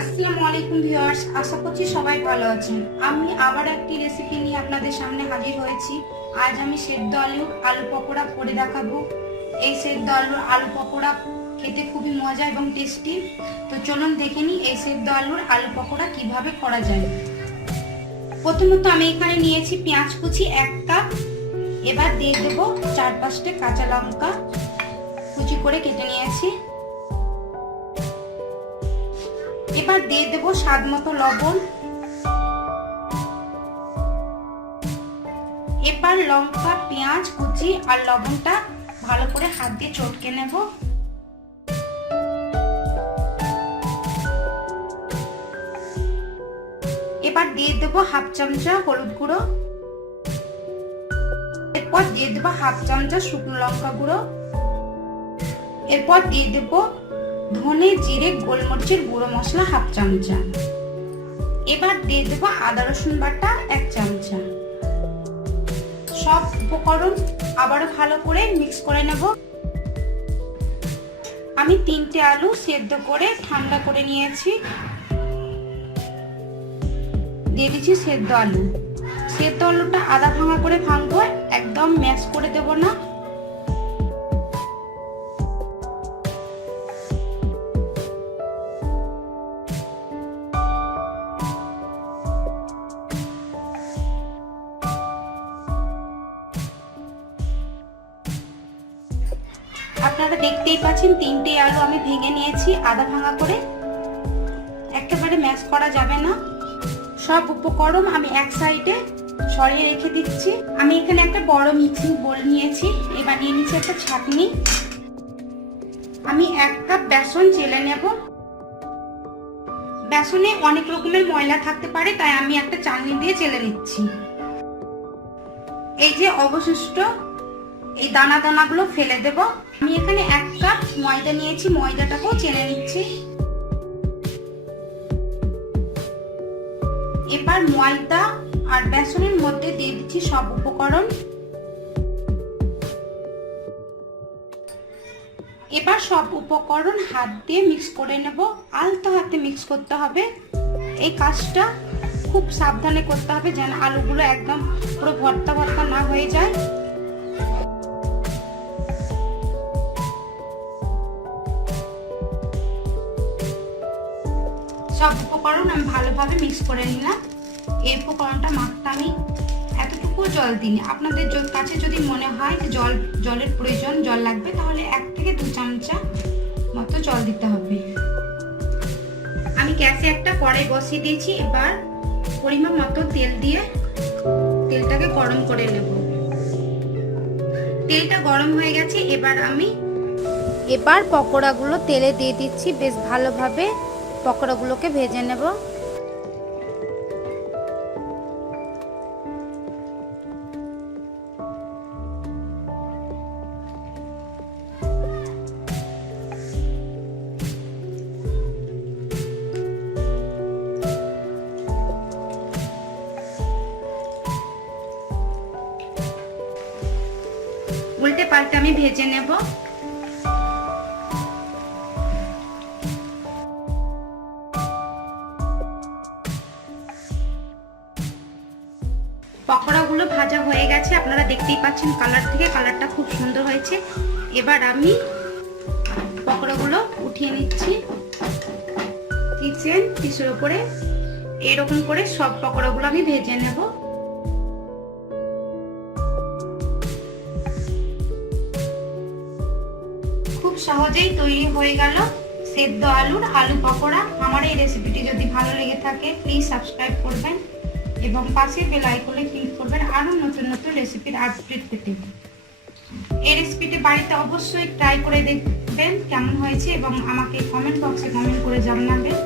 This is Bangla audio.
আসসালামু আলাইকুম ভিউয়ার্স, আশা করছি সবাই ভালো আছেন। আমি আবার একটি রেসিপি নিয়ে আপনাদের সামনে হাজির হয়েছি। আজ আমি সেদ্ধ আলু পকোড়া করে দেখাবো। এই সেদ্ধ আলু পকোড়া খেতে খুবই মজা এবং টেস্টি। তো চলুন দেখে নিই এই সেদ্ধ আলু পকোড়া কিভাবে করা যায়। প্রথমত আমি এখানে নিয়েছি পেঁয়াজ কুচি 1 কাপ। এবার দিয়ে দেবো 4-5টে কাঁচা লঙ্কা কুচি করে কেটে নিয়েছি। এবার দিয়ে দেবো স্বাদ মতো লবণ। এবার লঙ্কা, পেঁয়াজ কুচি আর লবণটা ভালো করে হাত দিয়ে চটকে নেব। এবার দিয়ে দেবো 1/2 চামচা হলুদ গুঁড়ো। এরপর দিয়ে দেবো 1/2 চামচা শুকনো লঙ্কা গুঁড়ো। এরপর দিয়ে দেবো ধনে, জিরে, গোলমরিচের গুঁড়ো মশলা 1/2 চামচা। এবার দিয়ে দেবো আদা রসুন বাটা 1 চামচা। সব উপকরণ আবারও ভালো করে মিক্স করে নেব। আমি 3টে আলু সেদ্ধ করে ঠান্ডা করে নিয়েছি। দিয়ে দিচ্ছি সেদ্ধ আলু। সেদ্ধ আলুটা আধা ভাঙা করে ভাঙবো, একদম ম্যাশ করে দেব না। আপনারা দেখতেই পাচ্ছেন 3টে আলু আমি ভেঙে নিয়েছি আধা ভাঙা করে। একেবারে ম্যাশ করা যাবে না। সব উপকরণ আমি এক সাইডে সরিয়ে রেখে দিচ্ছি। আমি এখানে একটা বড় মিক্সিং বোল নিয়েছি। এবার নিয়ে নিচ্ছি একটা ছাঁকনি। আমি 1 কাপ বেসন চেলে নেব। বেসনে অনেক রকমের ময়লা থাকতে পারে, তাই আমি একটা চালনি দিয়ে চেলে নিচ্ছি। এই যে অবশিষ্ট এই দানাগুলো ফেলে দেব। আমি এখানে 1 কাপ ময়দা নিয়েছি, ময়দাটাকেও চেলে নিচ্ছি। এবার ময়দা আর বেসনের মধ্যে দিয়ে দিচ্ছি সব উপকরণ। এবার সব উপকরণ হাত দিয়ে মিক্স করে নেব। আলতো হাতে মিক্স করতে হবে। এই কাজটা খুব সাবধানে করতে হবে যেন আলুগুলো একদম পুরো ভর্তা ভর্তা না হয়ে যায়। সব উপকরণ আমি ভালোভাবে মিক্স করে নিলাম। এই উপকরণটা মাখতে আমি এতটুকু জল দিই। আপনাদের কাছে যদি মনে হয় যে জলের প্রয়োজন, জল লাগবে, তাহলে 1 থেকে 2 চামচা মতো জল দিতে হবে। আমি গ্যাসে একটা কড়াই বসিয়ে দিয়েছি। এবার পরিমাণ মতো তেল দিয়ে তেলটাকে গরম করে নেব। তেলটা গরম হয়ে গেছে। এবার পকোড়াগুলো তেলে দিয়ে দিচ্ছি। বেশ ভালোভাবে পকোড়াগুলোকে ভেজে নেব। উল্টে পাল্টে আমি ভেজে নেব। পকোড়াগুলো ভাজা হয়ে গেছে। আপনারা দেখতেই পাচ্ছেন কালারটা খুব সুন্দর হয়েছে। এবার আমি পকোড়াগুলো উঠিয়ে নিচ্ছি কিচেন টিস্যুর উপরে। এরকম করে সব পকোড়াগুলো আমি ভেজে নেব। খুব সহজেই তৈরি হয়ে গেল সেদ্ধ আলু পকোড়া। আমার এই রেসিপিটি যদি ভালো লেগে থাকে প্লিজ সাবস্ক্রাইব করবেন এবং পাশে বেল আইকনে ক্লিক করবেন আরো নতুন নতুন রেসিপির আপডেট পেতে। এই রেসিপিটি বাড়িতে অবশ্যই ট্রাই করে দেখবেন কেমন হয়েছে এবং আমাকে কমেন্ট বক্সে কমেন্ট করে জানাবেন।